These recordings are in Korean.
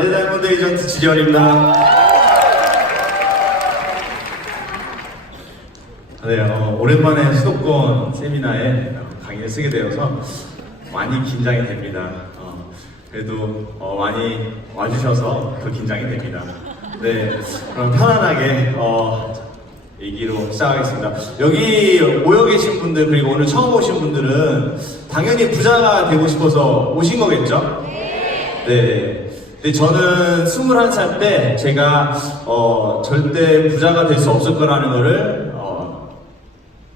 레드다이몬드 에이전트 지리원입니다. 네, 오랜만에 수도권 세미나에 강의를 쓰게 되어서 많이 긴장이 됩니다. 그래도 많이 와주셔서 더 긴장이 됩니다. 네, 그럼 편안하게 얘기로 시작하겠습니다. 여기 모여 계신 분들 그리고 오늘 처음 오신 분들은 당연히 부자가 되고 싶어서 오신 거겠죠? 네. 근데 저는 21살 때 제가 절대 부자가 될 수 없을 거라는 거를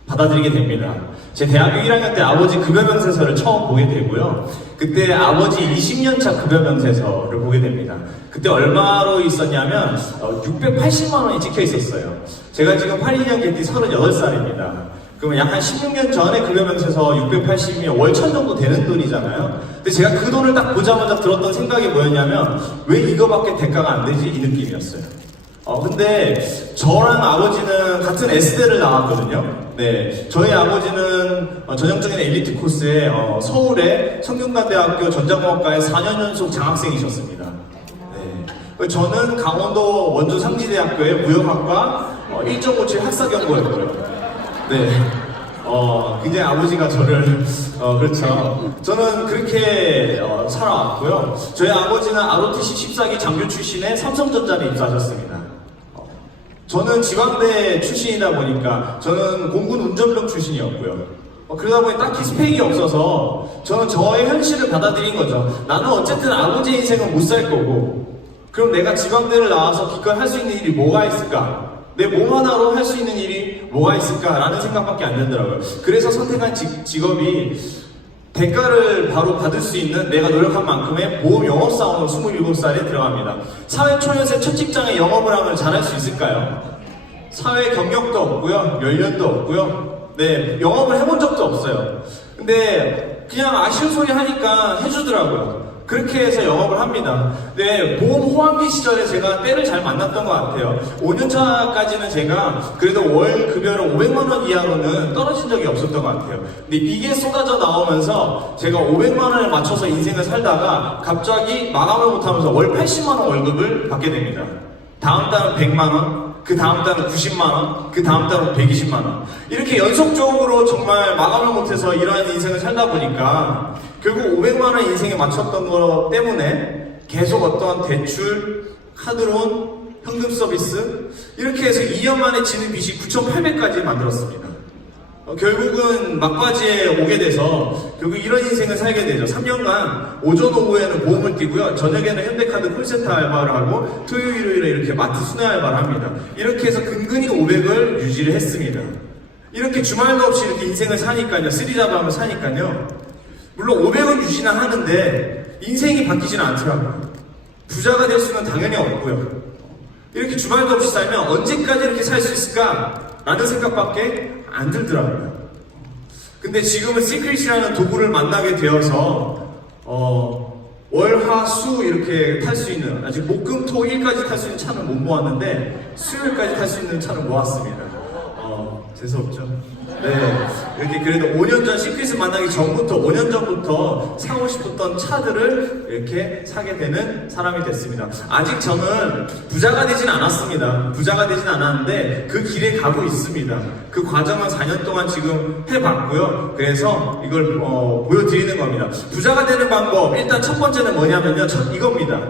받아들이게 됩니다. 제 대학교 1학년 때 아버지 급여명세서를 처음 보게 되고요. 그때 아버지 20년차 급여명세서를 보게 됩니다. 그때 얼마로 있었냐면 680만 원이 찍혀 있었어요. 제가 지금 82년 개띠 38살입니다. 그러면 약 한 16년 전에 급여명세서 680이면 월 1000 정도 되는 돈이잖아요. 근데 제가 그 돈을 딱 보자마자 들었던 생각이 뭐였냐면 왜 이거밖에 대가가 안 되지? 이 느낌이었어요. 근데 저랑 아버지는 같은 S대를 나왔거든요. 네, 저희 아버지는 전형적인 엘리트 코스에 서울의 성균관대학교 전자공학과에 4년 연속 장학생이셨습니다. 네, 저는 강원도 원주 상지대학교의 무역학과 1.57 학사경고였고요. 네, 굉장히 아버지가 저를 그렇죠. 저는 그렇게 살아왔고요. 저희 아버지는 ROTC 14기 장교 출신의 삼성전자에 입사하셨습니다. 저는 지방대 출신이다 보니까 저는 공군 운전병 출신이었고요. 그러다 보니 딱히 스펙이 없어서 저는 저의 현실을 받아들인 거죠. 나는 어쨌든 아버지의 인생은 못 살 거고 그럼 내가 지방대를 나와서 기껏 할 수 있는 일이 뭐가 있을까? 내 몸 하나로 할 수 있는 일이 뭐가 있을까라는 생각밖에 안 들더라고요. 그래서 선택한 직업이 대가를 바로 받을 수 있는 내가 노력한 만큼의 보험 영업사원으로 27살에 들어갑니다. 사회초년생 첫 직장에 영업을 하면 잘할 수 있을까요? 사회 경력도 없고요. 연륜도 없고요. 네, 영업을 해본 적도 없어요. 근데 그냥 아쉬운 소리 하니까 해주더라고요. 그렇게 해서 영업을 합니다. 네, 보험 호황기 시절에 제가 때를 잘 만났던 것 같아요. 5년차까지는 제가 그래도 월 급여를 500만 원 이하로는 떨어진 적이 없었던 것 같아요. 근데 이게 쏟아져 나오면서 제가 500만 원에 맞춰서 인생을 살다가 갑자기 마감을 못하면서 월 80만 원 월급을 받게 됩니다. 다음 달은 100만 원, 그 다음 달은 90만 원, 그 다음 달은 120만 원. 이렇게 연속적으로 정말 마감을 못해서 이러한 인생을 살다 보니까 결국 500만 원 인생에 맞췄던 거 때문에 계속 어떤 대출, 카드론, 현금 서비스 이렇게 해서 2년 만에 지는 빚이 9,800까지 만들었습니다. 결국은 막바지에 오게 돼서 결국 이런 인생을 살게 되죠. 3년간 오전 오후에는 보험을 뛰고요. 저녁에는 현대카드 콜센터 알바를 하고 토요일 일요일에 이렇게 마트 순회 알바를 합니다. 이렇게 해서 근근히 500을 유지를 했습니다. 이렇게 주말도 없이 이렇게 인생을 사니까요. 쓰리잡아하면 사니까요. 물론 500은 유지는 하는데 인생이 바뀌지는 않더라고요. 부자가 될 수는 당연히 없고요. 이렇게 주말도 없이 살면 언제까지 이렇게 살 수 있을까? 라는 생각밖에 안 들더라고요. 근데 지금은 시크릿이라는 도구를 만나게 되어서 월, 화, 수 이렇게 탈 수 있는 아직 목, 금, 토, 일까지 탈 수 있는 차는 못 모았는데 수요일까지 탈 수 있는 차는 모았습니다. 재수없죠? 네, 이렇게 그래도 5년 전 시크릿을 만나기 전부터 5년 전부터 사고 싶었던 차들을 이렇게 사게 되는 사람이 됐습니다. 아직 저는 부자가 되진 않았습니다. 부자가 되진 않았는데 그 길에 가고 있습니다. 그 과정은 4년 동안 지금 해봤고요. 그래서 이걸 보여드리는 겁니다. 부자가 되는 방법 일단 첫 번째는 뭐냐면요, 이겁니다.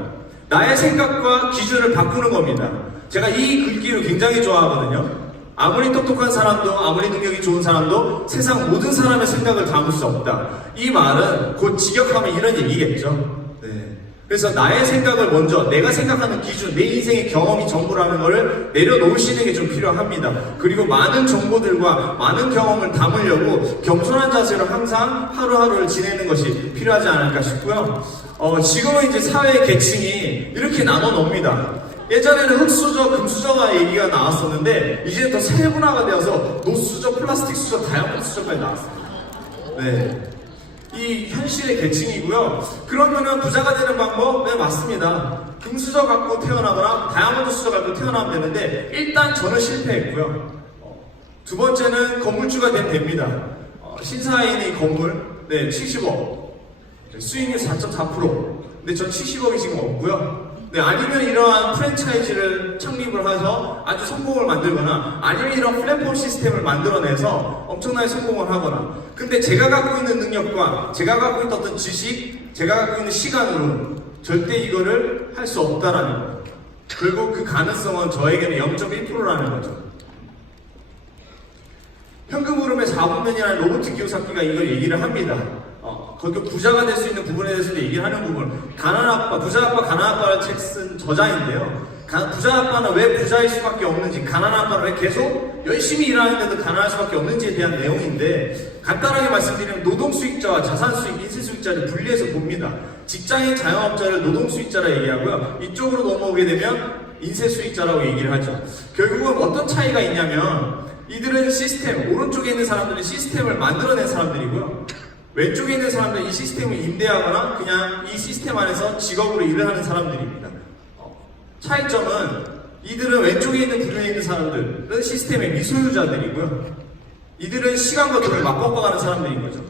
나의 생각과 기준을 바꾸는 겁니다. 제가 이 글귀를 굉장히 좋아하거든요. 아무리 똑똑한 사람도 아무리 능력이 좋은 사람도 세상 모든 사람의 생각을 담을 수 없다. 이 말은 곧 직역하면 이런 얘기겠죠. 네. 그래서 나의 생각을 먼저 내가 생각하는 기준, 내 인생의 경험이 전부라는 것을 내려놓으시는 게 좀 필요합니다. 그리고 많은 정보들과 많은 경험을 담으려고 겸손한 자세로 항상 하루하루를 지내는 것이 필요하지 않을까 싶고요. 지금은 이제 사회 계층이 이렇게 나눠 놓습니다. 예전에는 흙수저, 금수저가 얘기가 나왔었는데 이제 더 세분화가 되어서 노수저, 플라스틱 수저, 다이아몬드 수저까지 나왔습니다. 네, 이 현실의 계층이고요. 그러면은 부자가 되는 방법? 네, 맞습니다. 금수저 갖고 태어나거나 다이아몬드 수저 갖고 태어나면 되는데 일단 저는 실패했고요. 두 번째는 건물주가 되면 됩니다. 신사인이 건물, 네, 70억, 수익률 4.4%. 근데 전 70억이 지금 없고요. 네, 아니면 이러한 프랜차이즈를 창립을 해서 아주 성공을 만들거나 아니면 이런 플랫폼 시스템을 만들어내서 엄청나게 성공을 하거나 근데 제가 갖고 있는 능력과 제가 갖고 있는 어떤 지식, 제가 갖고 있는 시간으로 절대 이거를 할 수 없다라는 거예요. 결국 그 가능성은 저에게는 0.1%라는 거죠. 현금 흐름의 4분면이라는 로버트 기요사키가 이걸 얘기를 합니다. 거기 부자가 될 수 있는 부분에 대해서도 얘기를 하는 부분. 가난 아빠, 부자 아빠, 가난 아빠를 책 쓴 저자인데요. 부자 아빠는 왜 부자일 수밖에 없는지, 가난 아빠는 왜 계속 열심히 일하는데도 가난할 수밖에 없는지에 대한 내용인데 간단하게 말씀드리면 노동 수익자와 자산 수익, 인세 수익자를 분리해서 봅니다. 직장인 자영업자를 노동 수익자라 얘기하고요. 이쪽으로 넘어오게 되면 인세 수익자라고 얘기를 하죠. 결국은 어떤 차이가 있냐면 이들은 시스템, 오른쪽에 있는 사람들은 시스템을 만들어낸 사람들이고요. 왼쪽에 있는 사람들은 이 시스템을 임대하거나 그냥 이 시스템 안에서 직업으로 일을 하는 사람들입니다. 차이점은 이들은 왼쪽에 있는 부류에 있는 사람들은 시스템의 미소유자들이고요. 이들은 시간과 돈을 맞바꿔가는 사람들인 거죠.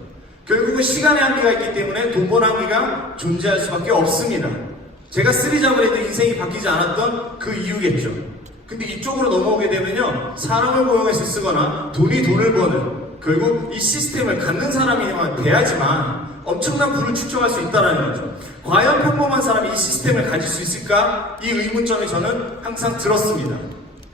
결국은 시간의 한계가 있기 때문에 돈 번 한계가 존재할 수밖에 없습니다. 제가 쓰리잡을 해도 인생이 바뀌지 않았던 그 이유겠죠. 근데 이쪽으로 넘어오게 되면요, 사람을 고용해서 쓰거나 돈이 돈을 버는 결국 이 시스템을 갖는 사람이만 돼야지만 엄청난 부를 축적할 수 있다는 거죠. 과연 평범한 사람이 이 시스템을 가질 수 있을까? 이 의문점이 저는 항상 들었습니다.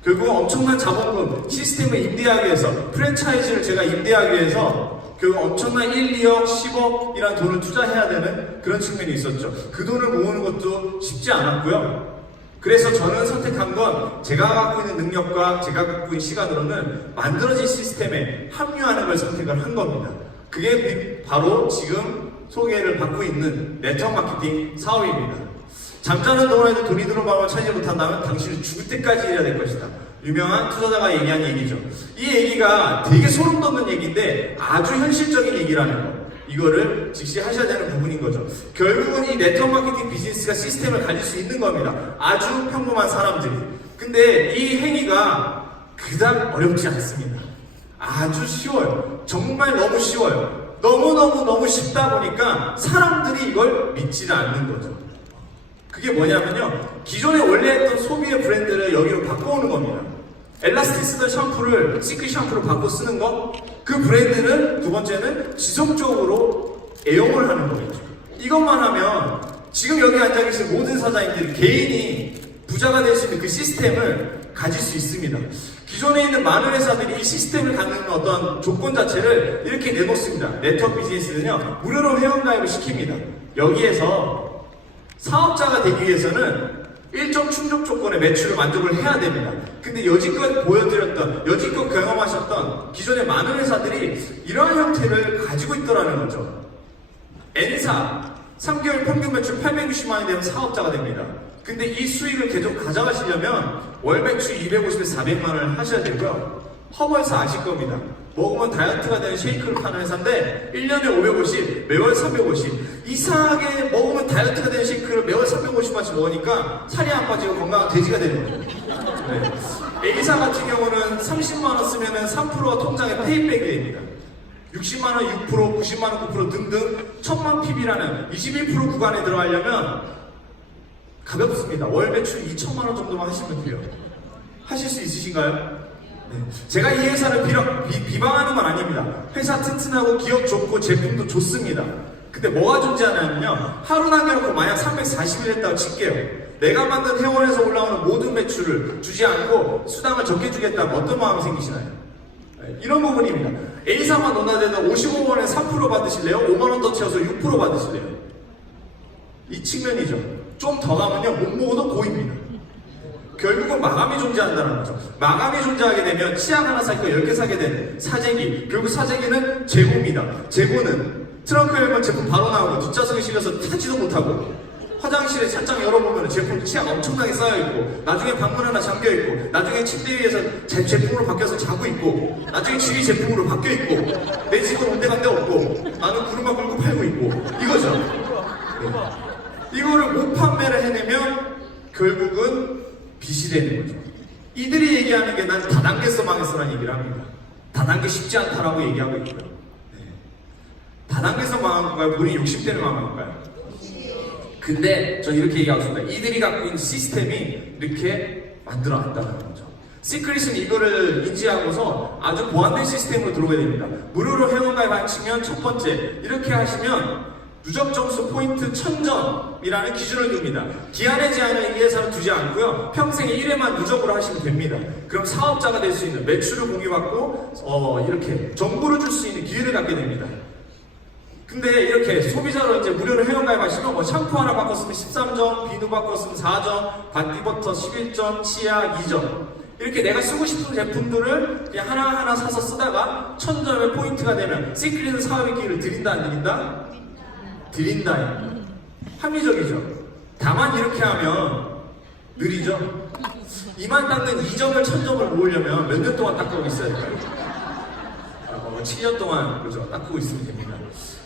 결국 엄청난 자본금, 시스템을 임대하기 위해서, 프랜차이즈를 제가 임대하기 위해서 결국 엄청난 1, 2억, 10억이라는 돈을 투자해야 되는 그런 측면이 있었죠. 그 돈을 모으는 것도 쉽지 않았고요. 그래서 저는 선택한 건 제가 갖고 있는 능력과 제가 갖고 있는 시간으로는 만들어진 시스템에 합류하는 걸 선택을 한 겁니다. 그게 바로 지금 소개를 받고 있는 네트워크 마케팅 사업입니다. 잠자는 동안에도 돈이 들어오는 찾지 못한다면 당신은 죽을 때까지 일해야 될 것이다. 유명한 투자자가 얘기한 얘기죠. 이 얘기가 되게 소름 돋는 얘기인데 아주 현실적인 얘기라는 거. 이거를 직시하셔야 되는 부분인 거죠. 결국은 이 네트워크 마케팅 비즈니스가 시스템을 가질 수 있는 겁니다. 아주 평범한 사람들이. 근데 이 행위가 그닥 어렵지 않습니다. 아주 쉬워요. 정말 너무 쉬워요. 너무 쉽다 보니까 사람들이 이걸 믿지를 않는 거죠. 그게 뭐냐면요, 기존에 원래 했던 소비의 브랜드를 여기로 바꿔오는 겁니다. 엘라스틱 쓰던 샴푸를 시크릿 샴푸로 바꿔 쓰는 거, 그 브랜드는 두 번째는 지속적으로 애용을 하는 거겠죠. 이것만 하면 지금 여기 앉아 계신 모든 사장님들이 개인이 부자가 될 수 있는 그 시스템을 가질 수 있습니다. 기존에 있는 많은 회사들이 이 시스템을 갖는 어떤 조건 자체를 이렇게 내놓습니다. 네트워크 비즈니스는요, 무료로 회원가입을 시킵니다. 여기에서 사업자가 되기 위해서는 일정 충족 조건의 매출을 만족을 해야 됩니다. 근데 여지껏 보여드렸던, 여지껏 경험하셨던 기존의 많은 회사들이 이러한 형태를 가지고 있더라는 거죠. N사 3개월 평균 매출 860만 원이 되면 사업자가 됩니다. 근데 이 수익을 계속 가져가시려면 월 매출 250에서 400만 원을 하셔야 되고요. 허버에서 아실 겁니다. 먹으면 다이어트가 되는 쉐이크를 파는 회사인데 1년에 550, 매월 350. 이상하게 먹으면 다이어트가 되는 쉐이크를 매월 350만씩 먹으니까 살이 안 빠지고 건강한 돼지가 되는 거예요. 네. A사 같은 경우는 30만 원 쓰면은 3%가 통장에 페이백이 됩니다. 60만 원 6%, 90만 원 9% 등등 1000만 PB라는 21% 구간에 들어가려면 가볍습니다. 월 매출 2천만 원 정도만 하시면 돼요. 하실 수 있으신가요? 네. 제가 이 회사를 비방하는 건 아닙니다. 회사 튼튼하고 기업 좋고 제품도 좋습니다. 근데 뭐가 존재하냐면요, 하루 남겨놓고 만약 340일 했다고 칠게요. 내가 만든 회원에서 올라오는 모든 매출을 주지 않고 수당을 적게 주겠다면 어떤 마음이 생기시나요? 네. 이런 부분입니다. A사만 논하되는 55만원에 3% 받으실래요? 5만원 더 채워서 6% 받으실래요? 이 측면이죠. 좀 더 가면요, 못 먹어도 고입니다. 결국은 마감이 존재한다는 거죠. 마감이 존재하게 되면 치약 하나 살 거 10개 사게 되는 사재기. 결국 사재기는 재고입니다. 재고는 트렁크 열면 제품 바로 나오고 뒷좌석에 실려서 타지도 못하고, 화장실에 찬장 열어보면 제품 치약 엄청나게 쌓여있고, 나중에 방문 하나 잠겨있고, 나중에 침대 위에서 제품으로 바뀌어서 자고 있고, 나중에 집이 제품으로 바뀌어있고, 내 집은 온데간데 없고, 나는 구름만 끌고 팔고 있고, 이거죠. 네. 이거를 못 판매를 해내면 결국은 빚이 되는 거죠. 이들이 얘기하는 게 난 다단계서 망했어라는 얘기를 합니다. 다단계 쉽지 않다라고 얘기하고 있고요. 네. 다단계서 망한 건가요? 본인 욕심 때문에 망한 건가요? 근데 전 이렇게 얘기하고 싶습니다. 이들이 갖고 있는 시스템이 이렇게 만들어놨다는 거죠. 시크릿은 이거를 인지하고서 아주 보완된 시스템으로 들어오게 됩니다. 무료로 회원가입 하시면 첫 번째, 이렇게 하시면 누적 점수 포인트 1000점이라는 기준을 둡니다. 기한의 제한을 이 회사는 두지 않고요. 평생에 1회만 누적으로 하시면 됩니다. 그럼 사업자가 될 수 있는, 매출을 공유받고 이렇게 정보를 줄 수 있는 기회를 갖게 됩니다. 근데 이렇게 소비자로 이제 무료로 회원가입하시면 뭐 샴푸 하나 바꿨으면 13점, 비누 바꿨으면 4점, 바디버터 11점, 치약 2점. 이렇게 내가 쓰고 싶은 제품들을 그냥 하나하나 사서 쓰다가 1000점의 포인트가 되면 시크릿은 사업의 기회를 드린다 안 드린다? 드린다. 합리적이죠. 다만 이렇게 하면 느리죠. 이만 닦는 2점을 1000점을 모으려면 몇 년 동안 닦고 있어야 될까요? 7년 동안 그죠? 닦고 있으면 됩니다.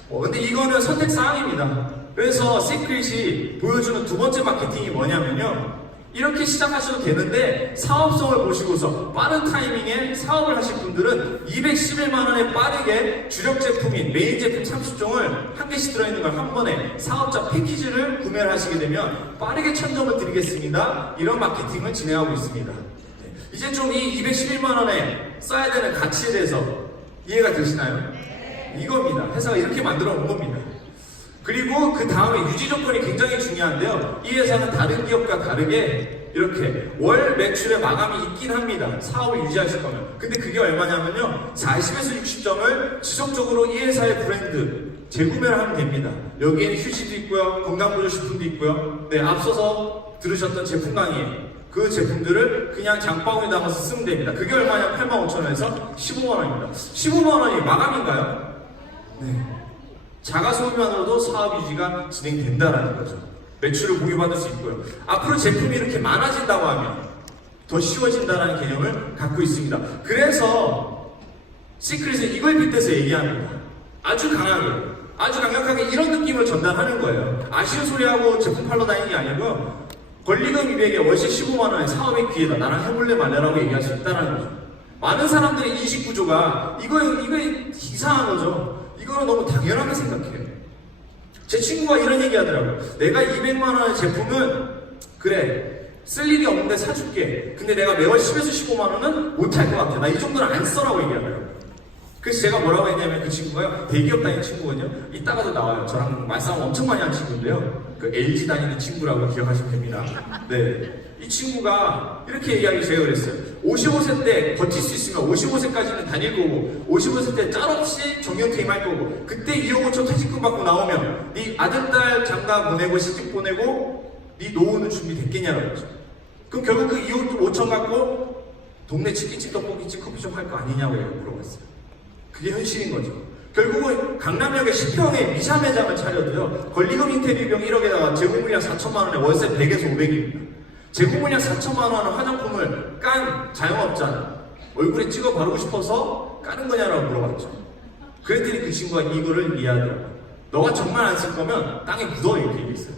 근데 이거는 선택사항입니다. 그래서 시크릿이 보여주는 두 번째 마케팅이 뭐냐면요, 이렇게 시작하셔도 되는데 사업성을 보시고서 빠른 타이밍에 사업을 하실 분들은 211만원에 빠르게 주력 제품인 메인 제품 30종을 한 개씩 들어있는 걸 한 번에 사업자 패키지를 구매를 하시게 되면 빠르게 1000점을 드리겠습니다. 이런 마케팅을 진행하고 있습니다. 이제 좀 이 211만원에 써야 되는 가치에 대해서 이해가 되시나요? 이겁니다. 회사가 이렇게 만들어 놓은 겁니다. 그리고 그 다음에 유지 조건이 굉장히 중요한데요. 이 회사는 다른 기업과 다르게 이렇게 월 매출의 마감이 있긴 합니다. 사업을 유지하실 거면. 근데 그게 얼마냐면요, 40에서 60점을 지속적으로 이 회사의 브랜드 재구매를 하면 됩니다. 여기에는 휴지도 있고요, 건강보조식품도 있고요. 네, 앞서서 들으셨던 제품 강의, 그 제품들을 그냥 장바구니에 담아서 쓰면 됩니다. 그게 얼마냐? 85,000원에서 15만원입니다. 15만원이 마감인가요? 네. 자가 소비만으로도 사업 유지가 진행된다라는 거죠. 매출을 공유받을 수 있고요. 앞으로 제품이 이렇게 많아진다고 하면 더 쉬워진다라는 개념을 갖고 있습니다. 그래서 시크릿은 이걸 빗대서 얘기합니다. 아주 강력하게 이런 느낌을 전달하는 거예요. 아쉬운 소리하고 제품 팔러 다니는 게 아니고요, 권리금 200에 월세 15만원의 사업의 기회다, 나랑 해볼래 말래라고 얘기할 수 있다는 거죠. 많은 사람들의 인식 구조가 이거 이상한 거죠. 이거는 너무 당연하게 생각해요. 제 친구가 이런 얘기 하더라고요. 내가 200만원의 제품은 그래 쓸 일이 없는데 사줄게. 근데 내가 매월 10에서 15만원은 못할 것 같아. 나 이 정도는 안 써라고 얘기하더라고요. 그래서 제가 뭐라고 했냐면, 그 친구가요, 대기업 다니는 친구거든요. 이따가도 나와요. 저랑 말싸움 엄청 많이 한 친구인데요, 그 LG 다니는 친구라고 기억하시면 됩니다. 네, 이 친구가 이렇게 얘기하기 제가 그랬어요. 55세 때 버틸 수 있으면 55세까지는 다닐 거고, 55세 때 짤없이 정년퇴임할 거고, 그때 2억 5천 퇴직금 받고 나오면 네 아들, 딸 장가 보내고 시집 보내고 네 노후는 준비됐겠냐라고 했죠. 그럼 결국 그 2억 5천 갖고 동네 치킨집, 떡볶이집, 커피숍 할 거 아니냐고 물어봤어요. 그게 현실인 거죠. 결국은 강남역에 10평에 미샤 매장을 차려도요, 권리금 인테리어비용 1억에다가 재고물량 4천만원에 월세 100에서 500입니다. 재고물량 4천만원은 화장품을 깐 자영업자 얼굴에 찍어 바르고 싶어서 까는 거냐라고 물어봤죠. 그랬더니 그 친구가 이거를 이해하더라고요. 너가 정말 안 쓸 거면 땅에 묻어, 이렇게 얘기했어요.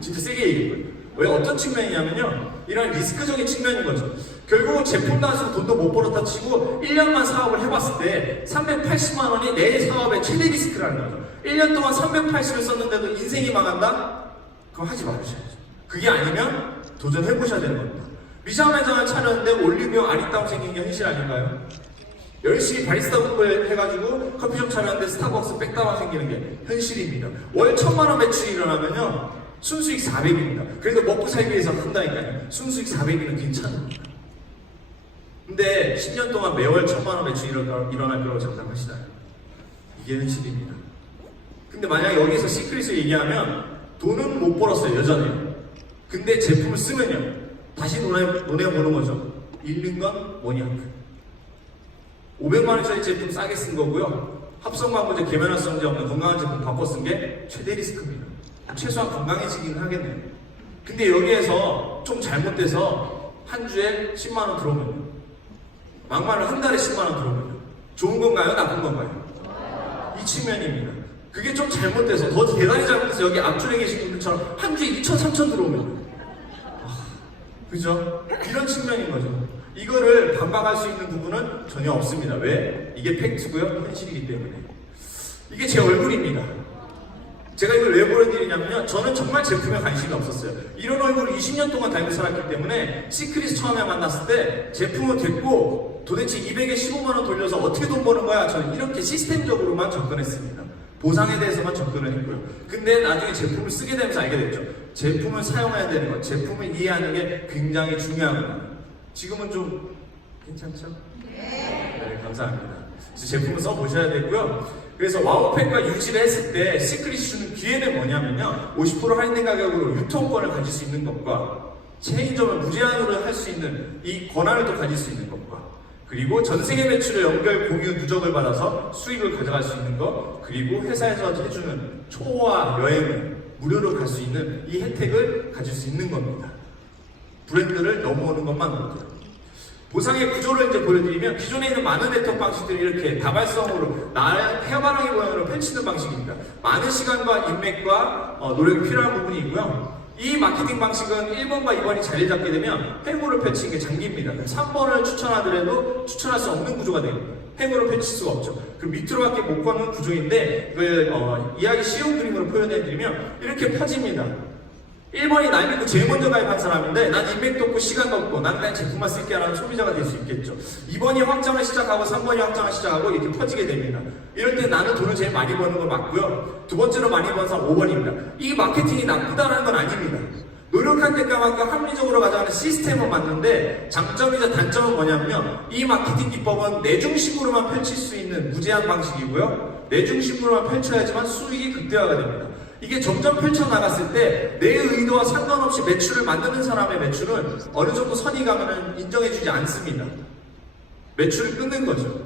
진짜 세게 얘기했고요. 왜 어떤 측면이냐면요, 이런 리스크적인 측면인 거죠. 결국은 제품 나와서 돈도 못 벌었다 치고 1년만 사업을 해봤을 때 380만원이 내 사업의 최대 리스크라는 거죠. 1년 동안 380을 썼는데도 인생이 망한다? 그럼 하지 말으셔야죠. 그게 아니면 도전해보셔야 되는 겁니다. 미샤 매장을 차렸는데 올리브영 아리따움 생긴 게 현실 아닌가요? 열심히 바리스타 공부를 해가지고 커피숍 차렸는데 스타벅스 백다방 생기는 게 현실입니다. 월 1000만원 매출이 일어나면요, 순수익 400입니다. 그래도 먹고 살기 위해서 한다니까요. 순수익 400이면 괜찮습니다. 근데 10년 동안 매월 1000만원 매출이 일어날 거라고 장담하시나요? 이게 현실입니다. 근데 만약에 여기서 시크릿을 얘기하면 돈은 못 벌었어요, 여전해요. 근데 제품을 쓰면요, 다시 논해보는 거죠. 잃는 건 뭐냐. 500만원짜리 제품 싸게 쓴 거고요, 합성방부제, 계면활성제 없는 건강한 제품 바꿔 쓴 게 최대 리스크입니다. 최소한 건강해지기는 하겠네요. 근데 여기에서 좀 잘못돼서 한 주에 10만원 들어오면요, 막말로 한 달에 10만원 들어오면요, 좋은 건가요? 나쁜 건가요? 이 측면입니다. 그게 좀 잘못돼서, 더 대단히 잘못돼서 여기 앞줄에 계신 분들처럼 한 주에 2천, 3천 들어오면, 그죠? 이런 측면인 거죠. 이거를 반박할 수 있는 부분은 전혀 없습니다. 왜? 이게 팩트고요, 현실이기 때문에. 이게 제 얼굴입니다. 제가 이걸 왜 보여드리냐면요. 저는 정말 제품에 관심이 없었어요. 이런 얼굴을 20년 동안 달고 살았기 때문에 시크릿 처음에 만났을 때 제품은 됐고 도대체 200에 15만 원 돌려서 어떻게 돈 버는 거야? 저는 이렇게 시스템적으로만 접근했습니다. 보상에 대해서만 접근을 했고요. 근데 나중에 제품을 쓰게 되면서 알게 됐죠. 제품을 사용해야 되는 것, 제품을 이해하는 게 굉장히 중요하구나. 지금은 좀 괜찮죠? 네, 감사합니다. 그래서 제품을 써보셔야 되고요. 그래서 와우팩과 유지를 했을 때 시크릿이 주는 기회는 뭐냐면요. 50% 할인된 가격으로 유통권을 가질 수 있는 것과 체인점을 무제한으로 할 수 있는 이 권한을 또 가질 수 있는 것과 그리고 전 세계 매출의 연결 공유 누적을 받아서 수익을 가져갈 수 있는 것 그리고 회사에서 해주는 초호화 여행을 무료로 갈 수 있는 이 혜택을 가질 수 있는 겁니다. 브랜드를 넘어오는 것만 못해요. 보상의 구조를 이제 보여드리면 기존에 있는 많은 네트워크 방식들이 이렇게 다발성으로 해바라기 모양으로 펼치는 방식입니다. 많은 시간과 인맥과 노력이 필요한 부분이 있고요. 이 마케팅 방식은 1번과 2번이 자리 잡게 되면 행으로 펼치는 게 장기입니다. 3번을 추천하더라도 추천할 수 없는 구조가 됩니다. 행으로 펼칠 수가 없죠. 그럼 밑으로밖에 못 걷는 구조인데 이걸 이야기 쉬운 그림으로 표현해드리면 이렇게 펴집니다. 1번이 날 믿고 제일 먼저 가입한 사람인데 난 인맥도 없고 시간도 없고 난 그냥 제품만 쓸게 라는 소비자가 될 수 있겠죠. 2번이 확장을 시작하고 3번이 확장을 시작하고 이렇게 퍼지게 됩니다. 이럴 때 나는 돈을 제일 많이 버는 걸 맞고요. 두 번째로 많이 버는 사람 5번입니다. 이 마케팅이 나쁘다는 건 아닙니다. 노력한 대가만큼 합리적으로 가져가는 시스템은 맞는데 장점이자 단점은 뭐냐면요. 이 마케팅 기법은 내 중심으로만 펼칠 수 있는 무제한 방식이고요. 내 중심으로만 펼쳐야지만 수익이 극대화가 됩니다. 이게 점점 펼쳐나갔을 때 내 의도와 상관없이 매출을 만드는 사람의 매출은 어느 정도 선이 가면은 인정해주지 않습니다. 매출을 끊는 거죠.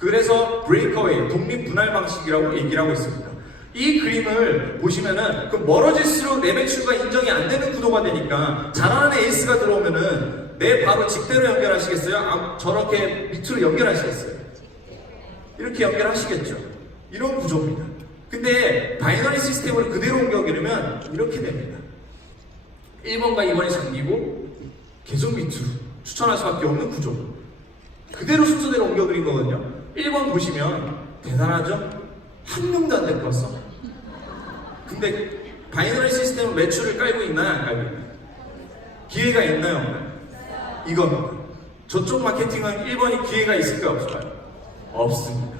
그래서 브레이크어웨이, 독립분할 방식이라고 얘기를 하고 있습니다. 이 그림을 보시면은 그 멀어질수록 내 매출과 인정이 안 되는 구도가 되니까 잘하는 에이스가 들어오면은 내 바로 직대로 연결하시겠어요? 저렇게 밑으로 연결하시겠어요? 이렇게 연결하시겠죠? 이런 구조입니다. 근데 바이너리 시스템을 그대로 옮겨기르면 이렇게 됩니다. 1번과 2번이 잠기고 계속 밑으로 추천할 수밖에 없는 구조. 그대로 순서대로 옮겨그린 거거든요. 1번 보시면 대단하죠? 한 명도 안 데리고 왔어. 근데 바이너리 시스템은 매출을 깔고 있나요? 안 깔고 있나요? 기회가 있나요? 없나요? 이겁니다. 저쪽 마케팅은 1번이 기회가 있을까요? 없을까요? 없습니다.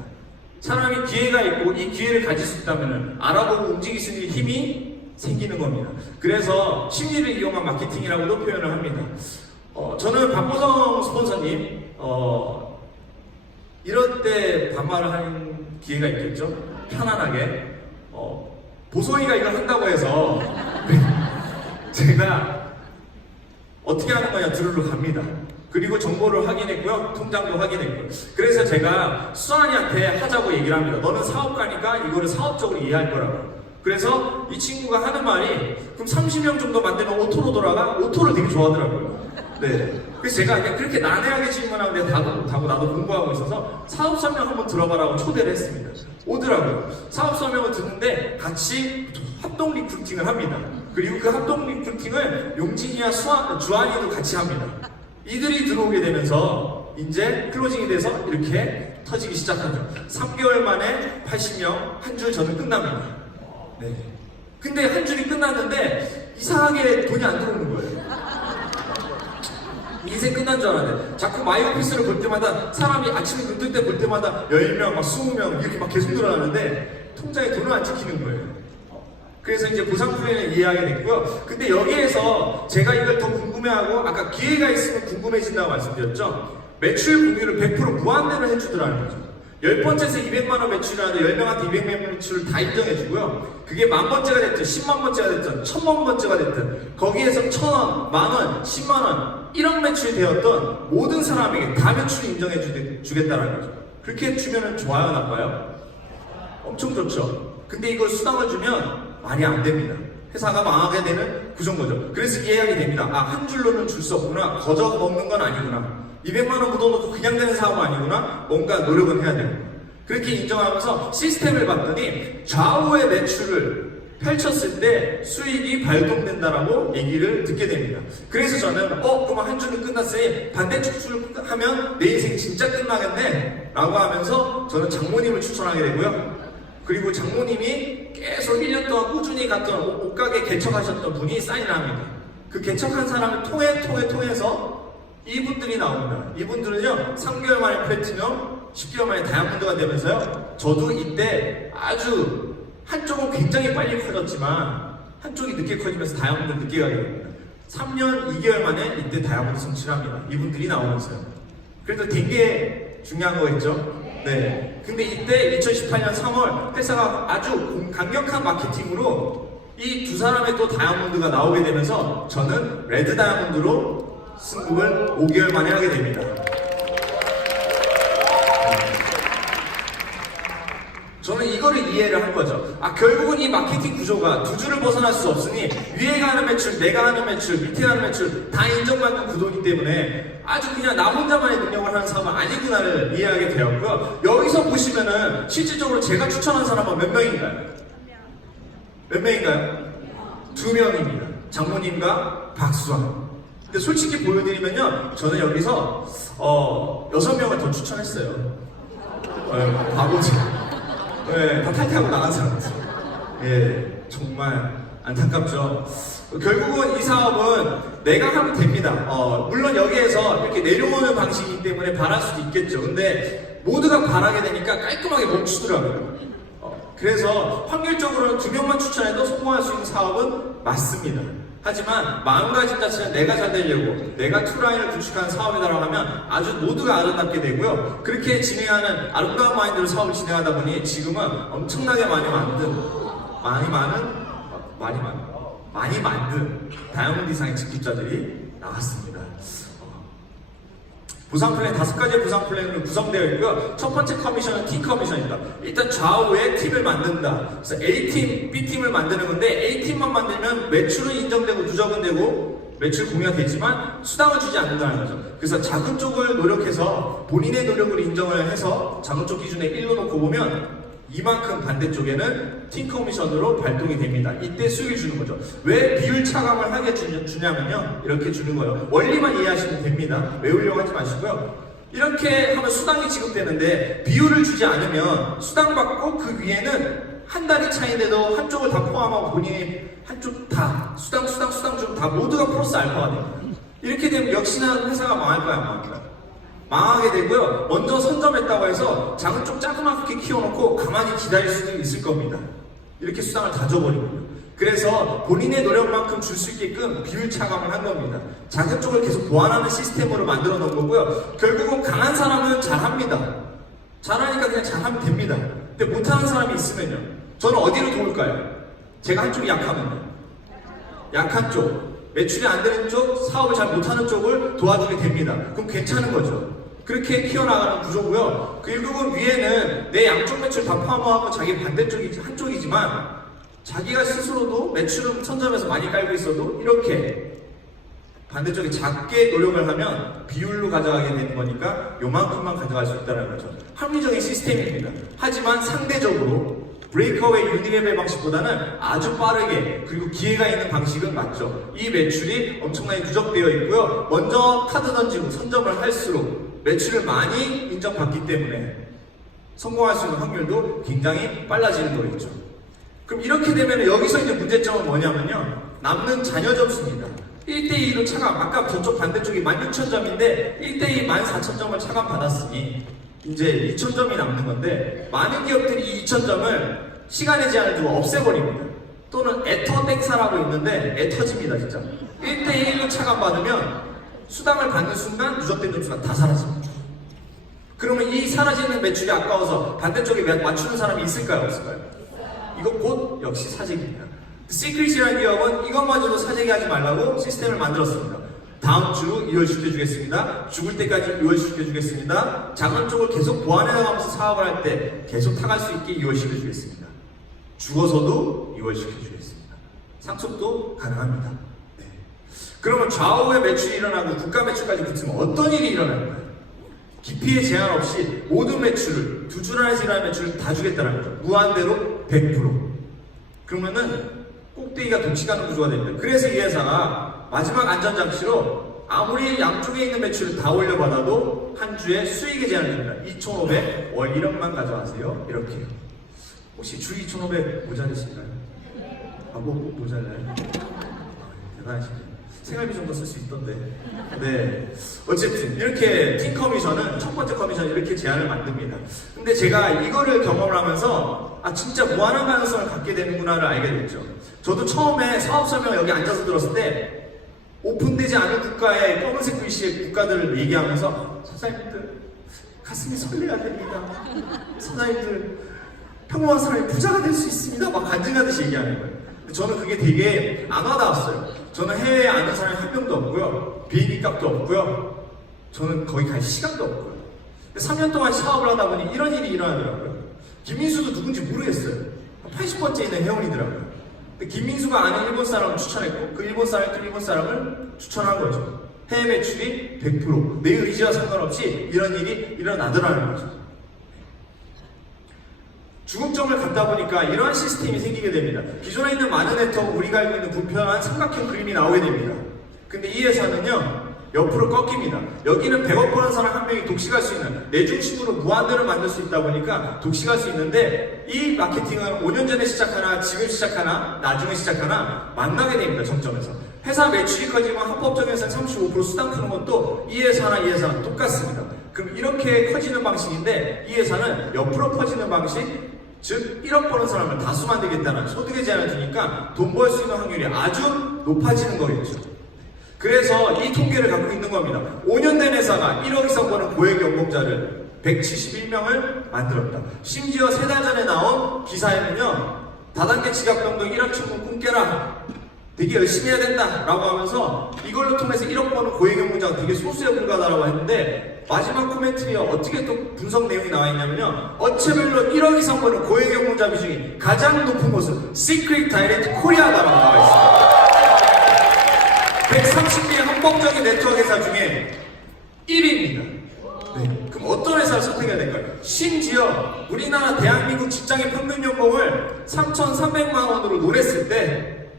사람이 기회가 있고 이 기회를 가질 수 있다면 알아보고 움직일 수 있는 힘이 생기는 겁니다. 그래서 심리를 이용한 마케팅이라고도 표현을 합니다. 저는 박보성 스폰서님 이럴 때 반말을 하는 기회가 있겠죠? 편안하게 보성이가 이걸 한다고 해서 제가 어떻게 하는 거냐 들으러 갑니다. 그리고 정보를 확인했고요. 통장도 확인했고요. 그래서 제가 수환이한테 하자고 얘기를 합니다. 너는 사업가니까 이거를 사업적으로 이해할 거라고. 그래서 이 친구가 하는 말이 그럼 30명 정도 만들면 오토로 돌아가? 오토를 되게 좋아하더라고요. 네. 그래서 제가 그냥 그렇게 난해하게 질문하는데 답을 못하고 나도 공부하고 있어서 사업 설명 한번 들어봐라고 초대를 했습니다. 오더라고요. 사업 설명을 듣는데 같이 합동 리크루팅을 합니다. 그리고 그 합동 리크루팅을 용진이와 주한이도 같이 합니다. 이들이 들어오게 되면서 이제 클로징이 돼서 이렇게 터지기 시작하죠. 3개월 만에 80명, 한 줄 저는 끝납니다. 네. 근데 한 줄이 끝났는데 이상하게 돈이 안 들어오는 거예요. 인생 끝난 줄 알았는데 자꾸 마이오피스를 볼 때마다 사람이 아침에 눈 뜰 때 볼 때마다 10명, 막 20명 이렇게 막 계속 늘어나는데 통장에 돈을 안 찍히는 거예요. 그래서 이제 보상 플랜을 이해하게 됐고요. 근데 여기에서 제가 이걸 더 궁금해하고 아까 기회가 있으면 궁금해진다고 말씀드렸죠. 매출 공유를 100% 무한대로 해주더라는 거죠. 10번째에서 200만원 매출이라도 10명한테 200만 매출을 다 인정해주고요. 그게 10,000번째가 됐든 10만 번째가 됐든 1000만 번째가 됐든 거기에서 1,000원, 만원, 10만원 1억 매출이 되었던 모든 사람에게 다 매출을 인정해주겠다는 거죠. 그렇게 주면은 좋아요, 나빠요? 엄청 좋죠. 근데 이걸 수당을 주면 말이 안 됩니다. 회사가 망하게 되는 구조인 그래서 이해하게 됩니다. 한 줄로는 줄 수 없구나. 거저 먹는 건 아니구나. 200만원 묻어놓고 그냥 되는 사업은 아니구나. 뭔가 노력은 해야 되는 거예요. 그렇게 인정하면서 시스템을 봤더니 좌우의 매출을 펼쳤을 때 수익이 발동된다라고 얘기를 듣게 됩니다. 그래서 저는 그럼 한 줄은 끝났으니 반대쪽 줄 하면 내 인생 진짜 끝나겠네 라고 하면서 저는 장모님을 추천하게 되고요. 그리고 장모님이 계속 1년 동안 꾸준히 갔던 옷가게 개척하셨던 분이 사인을 합니다. 그 개척한 사람을 통해서 이분들이 나옵니다. 이분들은요 3개월 만에 플래티넘, 10개월 만에 다이아몬드가 되면서요 저도 이때 아주 한쪽은 굉장히 빨리 커졌지만 한쪽이 늦게 커지면서 다이아몬드를 늦게 가게 됩니다. 3년 2개월 만에 이때 다이아몬드 성취를 합니다. 이분들이 나오면서요. 그래도 된 게 중요한 거겠죠? 네. 근데 이때 2018년 3월 회사가 아주 강력한 마케팅으로 이 두 사람의 또 다이아몬드가 나오게 되면서 저는 레드 다이아몬드로 승급을 5개월 만에 하게 됩니다. 저는 이거를 이해를 한 거죠. 결국은 이 마케팅 구조가 두 줄을 벗어날 수 없으니 위에가 하는 매출, 내가 하는 매출, 밑에 하는 매출 다 인정받는 구도이기 때문에 아주 그냥 나 혼자만의 능력을 하는 사람은 아니구나를 이해하게 되었고요. 여기서 보시면은 실질적으로 제가 추천한 사람은 몇 명인가요? 몇 명인가요? 2명입니다. 장모님과 박수환. 근데 솔직히 보여드리면요, 저는 여기서 6명을 더 추천했어요. 바보지. 네, 다 탈퇴하고 나간 사람들. 예, 정말 안타깝죠. 결국은 이 사업은 내가 하면 됩니다. 물론 여기에서 이렇게 내려오는 방식이기 때문에 바랄 수도 있겠죠. 근데 모두가 바라게 되니까 깔끔하게 멈추더라고요. 그래서 확률적으로는 2명만 추천해도 성공할 수 있는 사업은 맞습니다. 하지만 마음가짐 자체는 내가 잘 되려고 내가 투라인을 구축하는 사업이라고 하면 아주 모두가 아름답게 되고요. 그렇게 진행하는 아름다운 마인드로 사업을 진행하다 보니 지금은 엄청나게 많이 만든 다이아몬드 이상의 직급자들이 나왔습니다. 보상 플랜 5가지의 보상 플랜으로 구성되어 있고요. 첫 번째 커미션은 팀 커미션입니다. 일단 좌우에 팀을 만든다. 그래서 A팀, B팀을 만드는 건데 A팀만 만들면 매출은 인정되고 누적은 되고 매출 공유가 되지만 수당을 주지 않는다는 거죠. 그래서 작은 쪽을 노력해서 본인의 노력을 인정을 해서 작은 쪽 기준에 1로 놓고 보면 이만큼 반대쪽에는 팀 커미션으로 발동이 됩니다. 이때 수익을 주는 거죠. 왜 비율 차감을 하게 주냐면요. 이렇게 주는 거예요. 원리만 이해하시면 됩니다. 외우려고 하지 마시고요. 이렇게 하면 수당이 지급되는데 비율을 주지 않으면 수당 받고 그 위에는 한 달이 차이인데도 한쪽을 다 포함하고 본인이 한쪽 다 수당 중 다 모두가 플러스 알파가 됩니다. 이렇게 되면 역시나 회사가 망할까요? 안 망할까요? 망하게 되고요. 먼저 선점했다고 해서 작은 쪽 자그맣게 키워놓고 가만히 기다릴 수도 있을 겁니다. 이렇게 수당을 다 줘버리거든요. 그래서 본인의 노력만큼 줄 수 있게끔 비율 차감을 한 겁니다. 작은 쪽을 계속 보완하는 시스템으로 만들어 놓은 거고요. 결국은 강한 사람은 잘합니다. 잘하니까 그냥 잘하면 됩니다. 근데 못하는 사람이 있으면요. 저는 어디로 도울까요? 제가 한쪽이 약하면요. 약한 쪽, 매출이 안 되는 쪽, 사업을 잘 못하는 쪽을 도와주게 됩니다. 그럼 괜찮은 거죠. 그렇게 키워나가는 구조고요. 결국은 위에는 내 양쪽 매출 다 포함하고 자기 반대쪽이 한쪽이지만 자기가 스스로도 매출은 선점에서 많이 깔고 있어도 이렇게 반대쪽에 작게 노력을 하면 비율로 가져가게 되는 거니까 요만큼만 가져갈 수 있다는 거죠. 합리적인 시스템입니다. 하지만 상대적으로 브레이크어웨이 유니레벨 방식보다는 아주 빠르게 그리고 기회가 있는 방식은 맞죠. 이 매출이 엄청나게 누적되어 있고요. 먼저 카드 던지고 선점을 할수록 매출을 많이 인정받기 때문에 성공할 수 있는 확률도 굉장히 빨라지는 거겠죠. 그럼 이렇게 되면 여기서 이제 문제점은 뭐냐면요. 남는 잔여 점수입니다. 1대2로 차감, 아까 저쪽 반대쪽이 16,000점인데 1대2 14,000점을 차감 받았으니 이제 2,000점이 남는 건데 많은 기업들이 이 2,000점을 시간의 제한을 두고 없애버립니다. 또는 애터 땡사라고 있는데 애터집니다 진짜. 1대1로 차감 받으면 수당을 받는 순간 누적된 점수가 다 사라집니다. 그러면 이 사라지는 매출이 아까워서 반대쪽에 맞추는 사람이 있을까요? 없을까요? 이거 곧 역시 사재기입니다. 시크릿이라는 기업은 이것마저도 사재기 하지 말라고 시스템을 만들었습니다. 다음 주 2월 시켜주겠습니다. 죽을 때까지 2월 시켜주겠습니다. 작은 쪽을 계속 보완해 나가면서 사업을 할 때 계속 타갈 수 있게 2월 시켜주겠습니다. 죽어서도 2월 시켜주겠습니다. 상속도 가능합니다. 네. 그러면 좌우의 매출이 일어나고 국가 매출까지 붙으면 어떤 일이 일어날까요? 깊이의 제한 없이 모든 매출을 두 줄 안에서 일어나는 매출을 다 주겠다는 거죠. 무한대로 100%. 그러면은 꼭대기가 동치가는 구조가 됩니다. 그래서 이 회사가 마지막 안전장치로 아무리 양쪽에 있는 매출을 다 올려받아도 한 주에 수익의 제한을 줍니다. 2,500 월 1억만 가져가세요. 이렇게요. 혹시 주 2,500 모자르신가요? 뭐 모자라요? 대단하시네. 생활비 정도 쓸 수 있던데. 네. 어쨌든 이렇게 팀 커미션은 첫 번째 커미션 이렇게 제안을 만듭니다. 근데 제가 이거를 경험을 하면서 아 진짜 무한한 가능성을 갖게 되는구나를 알게 됐죠. 저도 처음에 사업 설명 여기 앉아서 들었을 때 오픈되지 않은 국가의 검은색 글씨의 국가들을 얘기하면서 사장님들 가슴이 설레야 됩니다. 사장님들 평범한 사람이 부자가 될 수 있습니다. 막 간증하듯이 얘기하는 거예요. 저는 그게 되게 안 와닿았어요. 저는 해외에 아는 사람이 한 명도 없고요. 비행기 값도 없고요. 저는 거기 갈 시간도 없고요. 3년 동안 사업을 하다 보니 이런 일이 일어나더라고요. 김민수도 누군지 모르겠어요. 80번째 있는 회원이더라고요. 근데 김민수가 아는 일본 사람을 추천했고 그 일본 사람이 또 일본 사람을 추천한 거죠. 해외 매출이 100%. 내 의지와 상관없이 이런 일이 일어나더라는 거죠. 중국점을 갔다 보니까 이러한 시스템이 생기게 됩니다. 기존에 있는 많은 네트워크, 우리가 알고 있는 불편한 삼각형 그림이 나오게 됩니다. 근데 이 회사는요, 옆으로 꺾입니다. 여기는 100억 버는 사람 한 명이 독식할 수 있는, 내 중심으로 무한대로 만들 수 있다 보니까 독식할 수 있는데, 이 마케팅은 5년 전에 시작하나, 지금 시작하나, 나중에 시작하나, 만나게 됩니다, 정점에서. 회사 매출이 커지면 합법적에서 35% 수당 크는 것도 이 회사나 이 회사는 똑같습니다. 그럼 이렇게 커지는 방식인데, 이 회사는 옆으로 퍼지는 방식, 즉 1억 버는 사람을 다수 만들겠다는 소득의 제한을 주니까 돈 벌 수 있는 확률이 아주 높아지는 거겠죠. 그래서 이 통계를 갖고 있는 겁니다. 5년 된 회사가 1억 이상 버는 고액 연봉자를 171명을 만들었다. 심지어 3달 전에 나온 기사에는요, 다단계 지갑병도 1억 천문 꿈깨라, 되게 열심히 해야 된다 라고 하면서 이걸로 통해서 1억 버는 고액 연봉자가 되게 소수에 불과하다고 했는데, 마지막 코멘트에 어떻게 또 분석 내용이 나와 있냐면요, 업체별로 1억 이상 버는 고액 연봉자 비중이 가장 높은 곳은 시크릿 다이렉트 코리아다라고 나와 있습니다. 130개의 합법적인 네트워크 회사 중에 1위입니다. 네. 그럼 어떤 회사를 선택해야 될까요? 심지어 우리나라 대한민국 직장의 평균 연봉을 3,300만 원으로 노렸을 때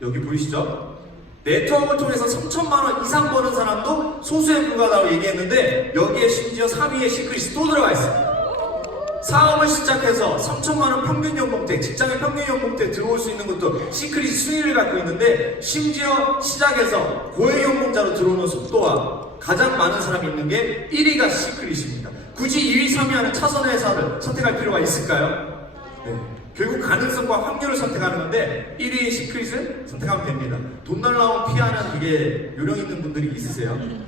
여기 보이시죠? 네트워크를 통해서 3천만 원 이상 버는 사람도 소수에 불과하다고 얘기했는데 여기에 심지어 3위의 시크릿이 또 들어가 있습니다. 사업을 시작해서 3천만 원 평균 연봉대, 직장의 평균 연봉대 들어올 수 있는 것도 시크릿 순위를 갖고 있는데, 심지어 시작해서 고액 연봉자로 들어오는 속도와 가장 많은 사람이 있는 게 1위가 시크릿입니다. 굳이 2위, 3위 하는 차선의 회사를 선택할 필요가 있을까요? 네. 결국 가능성과 확률을 선택하는 건데 1위 시크릿을 선택하면 됩니다. 돈 날라온 피하는 그게 요령 있는 분들이 있으세요? 네.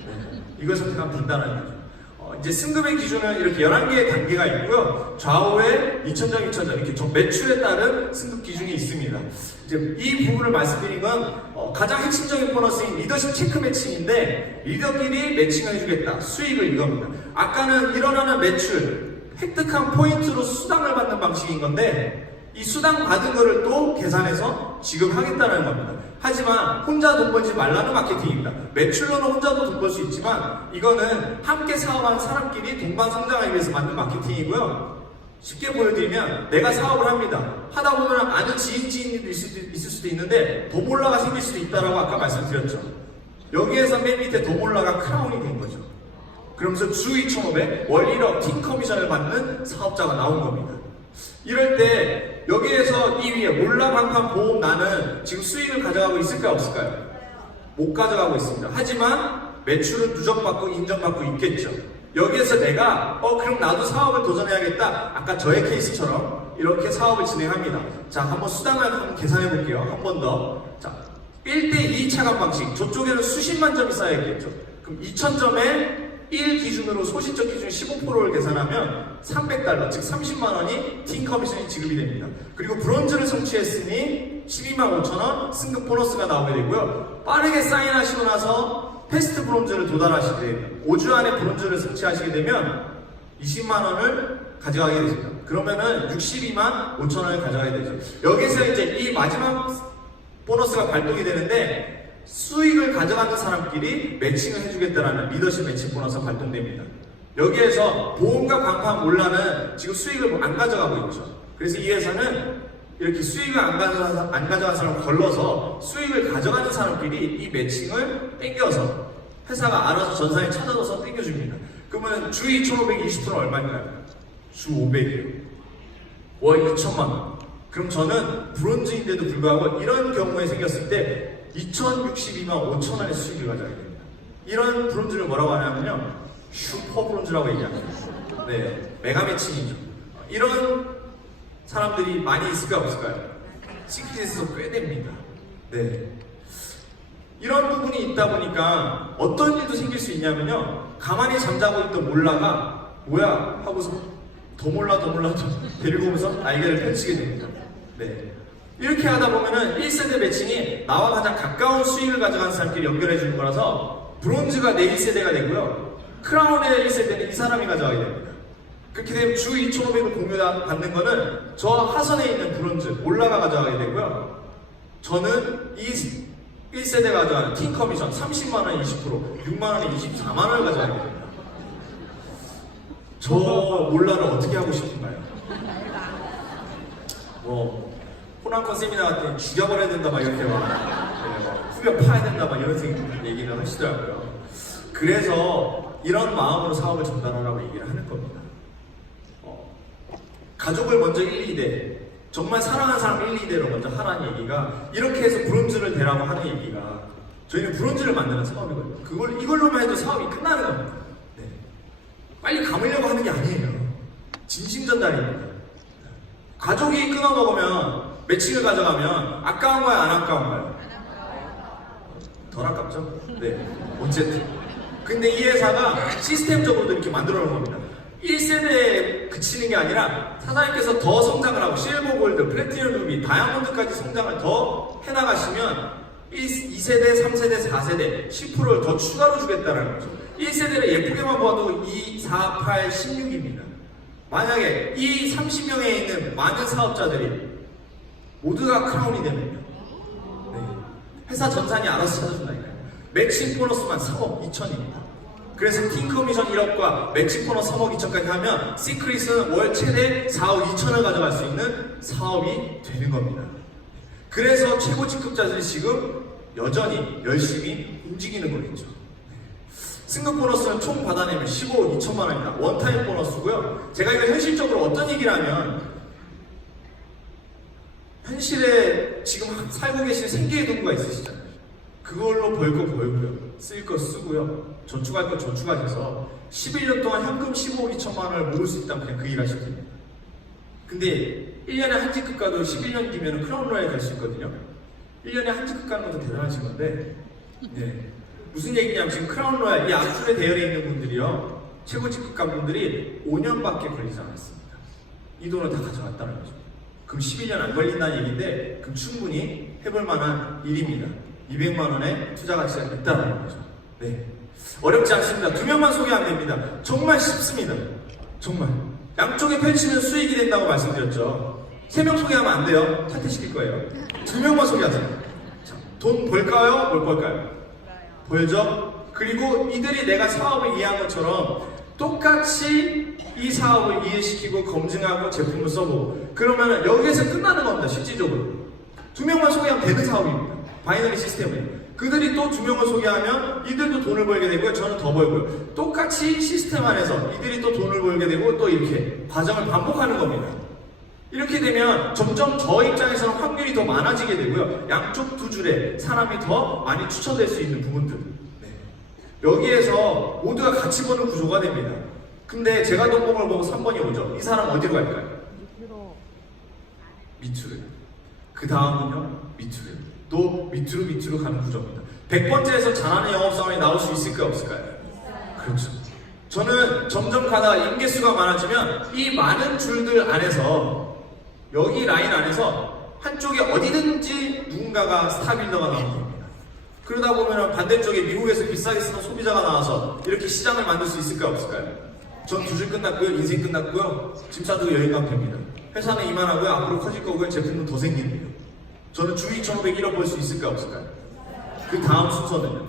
이걸 선택하면 된다는 거죠. 이제 승급의 기준은 이렇게 11개의 단계가 있고요. 좌우에 2,000점, 2,000점 이렇게 매출에 따른 승급 기준이 있습니다. 이제 이 부분을 말씀드린 건 가장 핵심적인 보너스인 리더십 체크 매칭인데, 리더끼리 매칭을 해주겠다. 수익을 이겁니다. 아까는 일어나는 매출, 획득한 포인트로 수당을 받는 방식인 건데, 이 수당 받은 거를 또 계산해서 지급하겠다는 겁니다. 하지만 혼자 돈 벌지 말라는 마케팅입니다. 매출로는 혼자도 돈 벌 수 있지만 이거는 함께 사업하는 사람끼리 동반 성장하기 위해서 만든 마케팅이고요. 쉽게 보여드리면 내가 사업을 합니다. 하다 보면 아는 지인이 있을 수도 있는데 도몰라가 생길 수도 있다라고 아까 말씀드렸죠. 여기에서 맨 밑에 도몰라가 크라운이 된 거죠. 그러면서 주 2,500, 월 1억 팀 커미션을 받는 사업자가 나온 겁니다. 이럴 때 여기에서 이 위에 몰라 방판 보험 나는 지금 수익을 가져가고 있을까요, 없을까요? 못 가져가고 있습니다. 하지만 매출은 누적받고 인정받고 있겠죠. 여기에서 내가 그럼 나도 사업을 도전해야겠다. 아까 저의 케이스처럼 이렇게 사업을 진행합니다. 자, 한번 수당을 한번 계산해 볼게요. 한 번 더. 자, 1대2 차감 방식. 저쪽에는 수십만 점이 쌓여있겠죠. 그럼 2,000점에 1 기준으로 소신적 기준 15%를 계산하면 300달러, 즉 30만 원이 팀 커미션이 지급이 됩니다. 그리고 브론즈를 성취했으니 12만 5천 원 승급 보너스가 나오게 되고요. 빠르게 사인하시고 나서 패스트 브론즈를 도달하시게 됩니다. 5주 안에 브론즈를 성취하시게 되면 20만 원을 가져가게 되죠. 그러면은 62만 5천 원을 가져가게 되죠. 여기서 이제 이 마지막 보너스가 발동이 되는데, 수익을 가져가는 사람끼리 매칭을 해주겠다라는 리더십 매칭 보너스가 발동됩니다. 여기에서 보험과 광판 몰라는 지금 수익을 안 가져가고 있죠. 그래서 이 회사는 이렇게 수익을 안 가져가는 사람을 걸러서 수익을 가져가는 사람끼리 이 매칭을 땡겨서 회사가 알아서 전산에 찾아줘서 땡겨줍니다. 그러면 주 2,520%는 얼마인가요? 주 500이에요. 월 2천만 원. 그럼 저는 브론즈인데도 불구하고 이런 경우에 생겼을 때 2,062만 5천 원의 수익을 가져야 됩니다. 이런 브론즈를 뭐라고 하냐면요, 슈퍼 브론즈라고 얘기합니다. 네, 메가 매칭이죠. 이런 사람들이 많이 있을까요, 없을까요? 시크릿에서 꽤 됩니다. 네. 이런 부분이 있다 보니까 어떤 일도 생길 수 있냐면요, 가만히 잠자고 있던 몰라가 뭐야 하고서 더 몰라 데리고 오면서 날개를 펼치게 됩니다. 네. 이렇게 하다 보면은 1세대 매칭이 나와 가장 가까운 수익을 가져간 사람끼리 연결해 주는 거라서 브론즈가 내 1세대가 되고요, 크라운의 1세대는 이 사람이 가져가게 됩니다. 그렇게 되면 주 2,500을 공유받는 거는 저 하선에 있는 브론즈 몰라가 가져가게 되고요, 저는 이 1세대가 가져가는 팀 커미션 30만원 20%, 6만원에 24만원을 가져가게 됩니다. 저 몰라를 어떻게 하고 싶은가요? 뭐 호남콘 세미나 같은 죽여버려야 된다 막 이렇게 막 후벼 파야 된다 막 이런 얘기를 하시더라고요. 그래서 이런 마음으로 사업을 전달하라고 얘기를 하는 겁니다. 가족을 먼저 1, 2대, 정말 사랑하는 사람 1, 2대로 먼저 하라는 얘기가, 이렇게 해서 브론즈를 대라고 하는 얘기가, 저희는 브론즈를 만드는 사업이거든요. 이걸로만 해도 사업이 끝나는 겁니다. 네. 빨리 감으려고 하는 게 아니에요. 진심 전달입니다. 가족이 끊어먹으면, 매칭을 가져가면 아까운 거야, 안 아까운 거야? 덜 아깝죠? 네. 어쨌든. 근데 이 회사가 시스템적으로도 이렇게 만들어 놓은 겁니다. 1세대에 그치는 게 아니라 사장님께서 더 성장을 하고 실버 골드, 플래티넘 루비, 다이아몬드까지 성장을 더 해나가시면 2세대, 3세대, 4세대 10%를 더 추가로 주겠다는 거죠. 1세대를 예쁘게만 봐도 2, 4, 8, 16입니다. 만약에 이 30명에 있는 많은 사업자들이 모두가 크라운이 되면요, 네. 회사 전산이 알아서 찾아준다니까요. 매칭 보너스만 3억 2천입니다. 그래서 팀 커미션 1억과 매칭 보너스 3억 2천까지 하면 시크릿은 월 최대 4억 2천을 가져갈 수 있는 사업이 되는 겁니다. 그래서 최고 직급자들이 지금 여전히 열심히 움직이는 거겠죠. 승급 보너스는 총 받아내면 15억 2천만 원입니다. 원타임 보너스고요. 제가 이거 현실적으로 어떤 얘기를 하면, 현실에 지금 살고 계신 생계의 도구가 있으시잖아요. 그걸로 벌 거 벌고요, 쓸 거 쓰고요, 저축할 거 저축하셔서 11년 동안 현금 15억 2천만 원을 모을 수 있다면 그냥 그 일 하시면 됩니다. 근데 1년에 한 직급 가도 11년 뒤면 크라운 로얄이 될 수 있거든요. 1년에 한 직급 가는 것도 대단하신 건데, 네. 무슨 얘기냐면 지금 크라운 로얄, 이 앞줄에 대열에 있는 분들이요, 최고 직급 간 분들이 5년밖에 걸리지 않았습니다. 이 돈을 다 가져갔다는 거죠. 그럼 11년 안 걸린다는 얘기인데, 그럼 충분히 해볼 만한 일입니다. 200만 원의 투자 가치가 있다는 거죠. 네. 어렵지 않습니다. 2명만 소개하면 됩니다. 정말 쉽습니다. 정말. 양쪽에 펼치면 수익이 된다고 말씀드렸죠. 3명 소개하면 안 돼요. 탈퇴시킬 거예요. 2명만 소개하세요. 자, 돈 벌까요? 못 벌까요? 벌죠? 그리고 이들이 내가 사업을 이해한 것처럼 똑같이 이 사업을 이해시키고 검증하고 제품을 써보고, 그러면 여기에서 끝나는 겁니다. 실질적으로 2명만 소개하면 되는 사업입니다. 바이너리 시스템을. 그들이 또 2명을 소개하면 이들도 돈을 벌게 되고요, 저는 더 벌고요. 똑같이 시스템 안에서 이들이 또 돈을 벌게 되고, 또 이렇게 과정을 반복하는 겁니다. 이렇게 되면 점점 저 입장에서는 확률이 더 많아지게 되고요, 양쪽 두 줄에 사람이 더 많이 추천될 수 있는 부분들. 네. 여기에서 모두가 같이 보는 구조가 됩니다. 근데 제가 동공을 보고 3번이 오죠. 이 사람 어디로 갈까요? 밑으로. 그 다음은요, 밑으로. 또 밑으로 가는 구조입니다. 100번째에서 잘하는 영업사원이 나올 수 있을까요, 없을까요? 그렇죠. 저는 점점 가다가 인계수가 많아지면 이 많은 줄들 안에서, 여기 라인 안에서 한쪽에 어디든지 누군가가 스타빌더가 나오는 겁니다. 그러다 보면 반대쪽에 미국에서 비싸게 쓰는 소비자가 나와서 이렇게 시장을 만들 수 있을까요, 없을까요? 전 2줄 끝났고요, 인생 끝났고요, 짐 싸두고 여행 가면 됩니다. 회사는 이만하고요, 앞으로 커질 거고요, 제품도 더 생기는데요. 저는 주 2,500 벌 수 있을까요, 없을까요? 그 다음 순서는요,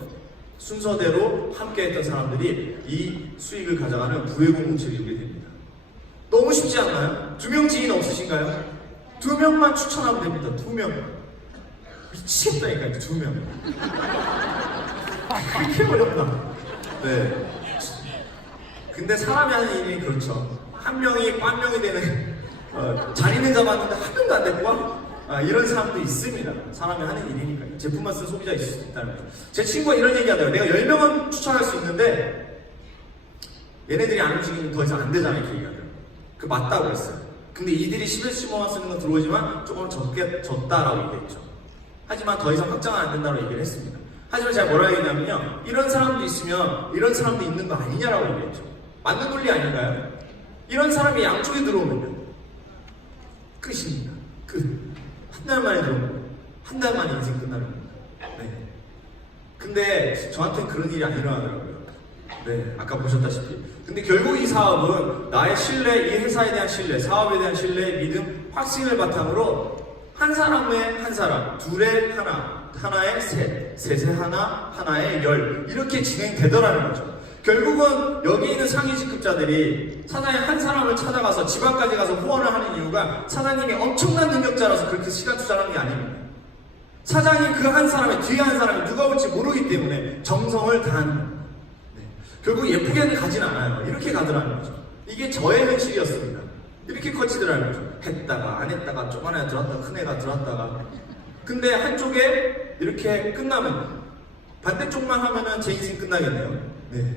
순서대로 함께 했던 사람들이 이 수익을 가져가는 부의 공동체를 이루게 됩니다. 너무 쉽지 않나요? 2명 지인 없으신가요? 2명만 추천하면 됩니다. 2명. 미치겠다니까요, 2명. 그렇게 어렵나? 네. 근데 사람이 하는 일이 그렇죠. 한 명이 만 명이 되는 자리는 잡았는데 한 명도 안 데리고 와? 이런 사람도 있습니다. 사람이 하는 일이니까요. 제품만 쓴 소비자 있을 수도 있다는 거죠. 제 친구가 이런 얘기 하더라고요. 내가 10명은 추천할 수 있는데 얘네들이 안 움직이면 더 이상 안 되잖아 이렇게 얘기하더라고요. 그 맞다고 그랬어요. 근데 이들이 11,15만 쓰는 건 들어오지만 조금 적게 졌다라고 얘기했죠. 하지만 더 이상 확장은 안 된다고 얘기를 했습니다. 하지만 제가 뭐라고 얘기했냐면요. 이런 사람도 있으면 이런 사람도 있는 거 아니냐라고 얘기했죠. 맞는 논리 아닌가요? 이런 사람이 양쪽에 들어오면요. 끝입니다. 끝. 한 달 만에 들어오면 한 달 만에 인생 끝나는 겁니다. 네. 근데 저한테는 그런 일이 안 일어나더라고요. 네. 아까 보셨다시피. 근데 결국 이 사업은 나의 신뢰, 이 회사에 대한 신뢰, 사업에 대한 신뢰, 믿음, 확신을 바탕으로 한 사람에 한 사람, 둘에 하나, 하나에 셋, 셋에 하나, 하나에 열 이렇게 진행되더라는 거죠. 결국은 여기 있는 상위 직급자들이 사장의 한 사람을 찾아가서 지방까지 가서 후원을 하는 이유가 사장님이 엄청난 능력자라서 그렇게 시간 투자하는 게 아닙니다. 사장이 그 한 사람의 뒤에 한 사람이 누가 올지 모르기 때문에 정성을 다하는 겁니다. 네. 결국 예쁘게는 가진 않아요. 이렇게 가더라는 거죠. 이게 저의 현실이었습니다. 이렇게 커지더라는 거죠. 했다가 안 했다가 조그만 애가 들어왔다가 큰 애가 들어왔다가 근데 한쪽에 이렇게 끝나면 반대쪽만 하면은 제 인생 끝나겠네요. 네.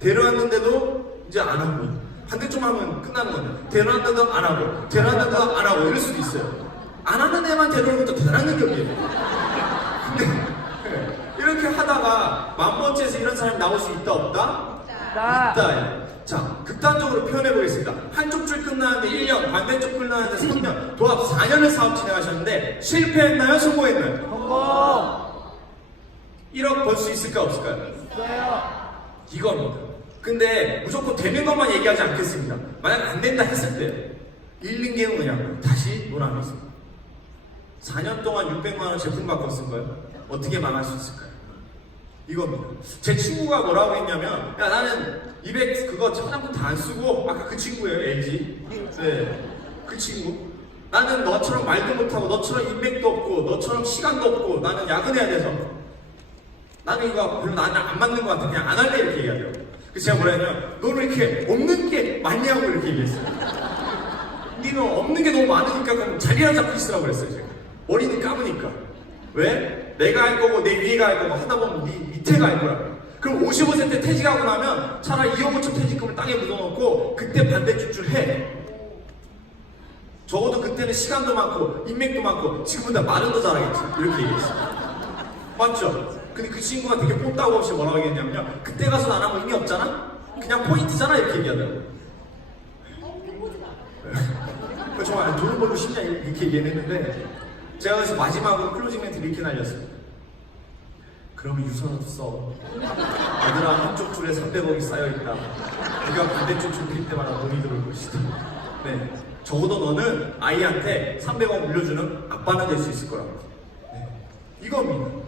데려왔는데도 이제 안 하고 반대쪽만 하면 끝나는 건데 데려왔는데도 안 하고 데려왔는데도 안 하고 이럴 수도 있어요. 안 하는 애만 데려오는 것도 대단한 능력이에요. 근데 이렇게 하다가 만 번째에서 이런 사람이 나올 수 있다 없다? 있다. 자, 극단적으로 표현해 보겠습니다. 한쪽 줄 끝나는데 1년, 반대쪽 끝나는데 3년, 도합 4년을 사업 진행하셨는데 실패했나요? 성공했나요? 성공! 1억 벌 수 있을까 없을까요? 있어요! 이겁니다. 근데 무조건 되는 것만 얘기하지 않겠습니다. 만약 안 된다 했을 때 잃는 게 뭐냐고요. 다시 논하겠습니다. 4년 동안 600만 원 제품 바꿔 쓴 거예요. 어떻게 망할 수 있을까요? 이겁니다. 제 친구가 뭐라고 했냐면 야 나는 200 그거 화장품 다 안 쓰고 아까 그 친구예요. LG. 네. 그 친구. 나는 너처럼 말도 못하고 너처럼 인맥도 없고 너처럼 시간도 없고 나는 야근해야 돼서 나는 이거 별로 나는 안 맞는 것 같아. 그냥 안 할래 이렇게 얘기하더라고요. 그래서 제가 뭐라 했냐면 너는 이렇게 없는 게 많냐고 이렇게 얘기했어요. 니는 없는 게 너무 많으니까 그럼 자리나 잡고 있으라고 그랬어요. 제가. 머리는 감으니까. 왜? 내가 할 거고 내 위에가 할 거고 하다 보면 네 밑에가 할 거야. 그럼 55세 퇴직하고 나면 차라리 2억 5천 퇴직금을 땅에 묻어놓고 그때 반대쪽 줄 해. 적어도 그때는 시간도 많고 인맥도 많고 지금보다 말은 더 잘하겠지. 이렇게 얘기했어요. 맞죠? 근데 그 친구가 되게 뽐따고 없이 뭐라고 얘기했냐면요. 그때 가서 안 하면 의미 없잖아? 그냥 포인트잖아 이렇게 얘기하더라고요. 정말 돈을 벌고 싶냐 이렇게 얘기했는데 제가 그래서 마지막으로 클로징 멘트를 이렇게 날렸어요. 그러면 유서라도 써. 얘들아 한쪽 줄에 300억이 쌓여있다. 네가 반대쪽 줄 필 때마다 돈이 들어올 것이다. 네. 적어도 너는 아이한테 300억 물려주는 아빠는 될 수 있을 거라고. 네. 이겁니다.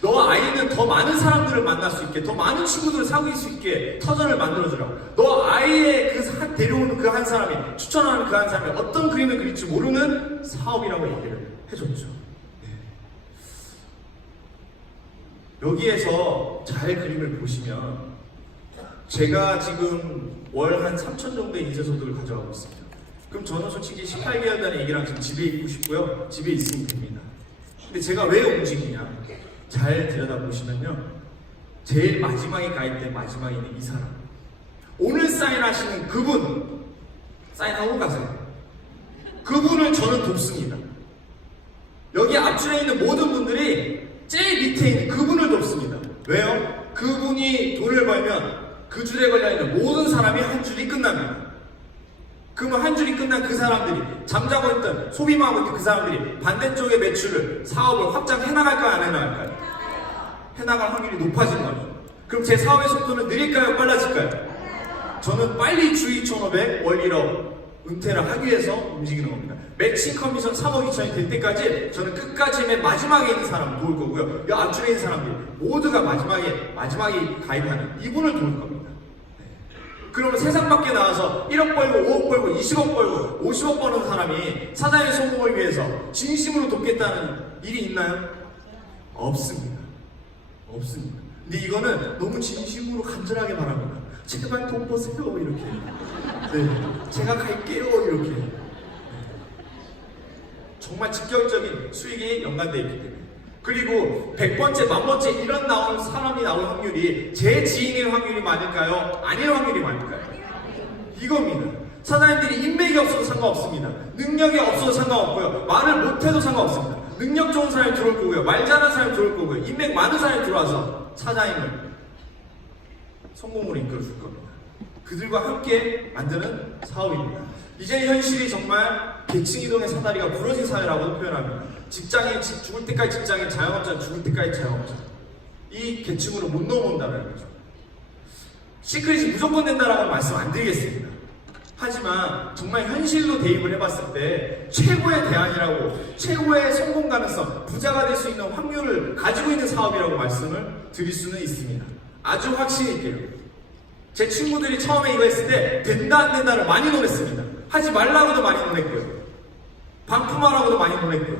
너 아이는 더 많은 사람들을 만날 수 있게, 더 많은 친구들을 사귈 수 있게 터전을 만들어주라고. 너 아이의 데려오는 그 한 사람이, 추천하는 그 한 사람이 어떤 그림을 그릴지 모르는 사업이라고 얘기를 해줬죠. 네. 여기에서 잘 그림을 보시면 제가 지금 월 한 3천 정도의 인쇄소득을 가져가고 있습니다. 그럼 저는 솔직히 18개월 단의 애기랑 지금 집에 있고 싶고요. 집에 있으면 됩니다. 근데 제가 왜 움직이냐? 잘 들여다보시면요. 제일 마지막에 가입된 마지막에 있는 이 사람. 오늘 사인하시는 그분. 사인하고 가세요. 그분을 저는 돕습니다. 여기 앞줄에 있는 모든 분들이 제일 밑에 있는 그분을 돕습니다. 왜요? 그분이 돈을 벌면 그 줄에 걸려있는 모든 사람이 한 줄이 끝납니다. 그러면 한 줄이 끝난 그 사람들이 잠자고 있던 소비만 하고 있던 그 사람들이 반대쪽의 매출을 사업을 확장해 나갈까요? 안 해나갈까요? 해나갈 확률이 높아진 거죠. 그럼 제 사업의 속도는 느릴까요? 빨라질까요? 저는 빨리 주 2,500, 월 1억 은퇴를 하기 위해서 움직이는 겁니다. 매칭 커미션 3억 2천이 될 때까지 저는 끝까지 맨 마지막에 있는 사람을 도울 거고요. 이 앞줄에 있는 사람들이 모두가 마지막에 가입하는 이분을 도울 겁니다. 그러면 세상 밖에 나와서 1억 벌고 5억 벌고 20억 벌고 50억 버는 사람이 사장의 성공을 위해서 진심으로 돕겠다는 일이 있나요? 없습니다. 없습니다. 근데 이거는 너무 진심으로 간절하게 바랍니다. 제발 돈 버세요 이렇게. 네, 제가 갈게요 이렇게. 네. 정말 직결적인 수익이 연관되어 있기 때문에. 그리고 100번째, 1000번째 이런 사람이 나올 확률이 제 지인일 확률이 많을까요? 아닐 확률이 많을까요? 이겁니다. 사장님들이 인맥이 없어도 상관없습니다. 능력이 없어도 상관없고요. 말을 못해도 상관없습니다. 능력 좋은 사람이 들어올 거고요. 말 잘하는 사람이 들어올 거고요. 인맥 많은 사람이 들어와서 사장님을 성공으로 이끌어 줄 겁니다. 그들과 함께 만드는 사업입니다. 이제 현실이 정말 계층 이동의 사다리가 부러진 사회라고도 표현합니다. 직장인 죽을 때까지 직장인, 자영업자 죽을 때까지 자영업자. 이 계층으로 못 넘어온다는 거죠. 시크릿이 무조건 된다라고 말씀 안 드리겠습니다. 하지만 정말 현실로 대입을 해봤을 때 최고의 대안이라고, 최고의 성공 가능성, 부자가 될 수 있는 확률을 가지고 있는 사업이라고 말씀을 드릴 수는 있습니다. 아주 확신 있게요. 제 친구들이 처음에 이거 했을 때 된다 안 된다를 많이 논했습니다. 하지 말라고도 많이 논했고요. 반품하라고도 많이 논했고요.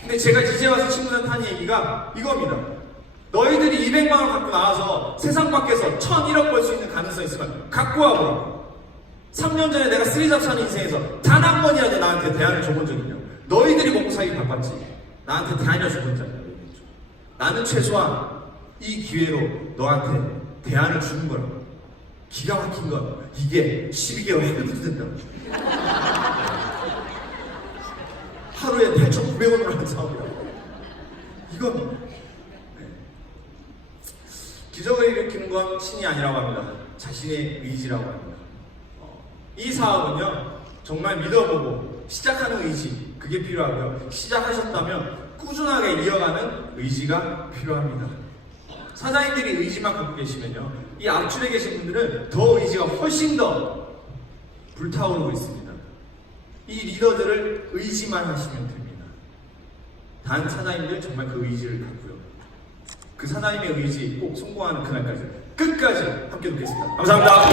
근데 제가 이제 와서 친구들한테 한 얘기가 이겁니다. 너희들이 200만 원 갖고 나와서 세상 밖에서 1000, 1억 벌 수 있는 가능성이 있으면 갖고 와보라고. 3년 전에 내가 쓰리잡 사는 인생에서 단 한 번이라도 나한테 대안을 줘본 적 있냐? 너희들이 먹고 살기 바빴지. 나한테 대안을 줘본 적 있냐? 나는 최소한 이 기회로 너한테 대안을 주는 거라고. 기가 막힌 건 이게 12개월 해도 된다고. 하루에 8,900원으로 하는 사업이라고. 이건 네. 기적을 일으키는 건 신이 아니라고 합니다. 자신의 의지라고 합니다. 이 사업은요, 정말 믿어보고 시작하는 의지, 그게 필요하고요. 시작하셨다면 꾸준하게 이어가는 의지가 필요합니다. 사장님들이 의지만 갖고 계시면요, 이 앞줄에 계신 분들은 더 의지가 훨씬 더 불타오르고 있습니다. 이 리더들을 의지만 하시면 됩니다. 단 사장님들 정말 그 의지를 갖고요. 그 사장님의 의지 꼭 성공하는 그날까지 끝까지 함께 돕겠습니다. 감사합니다.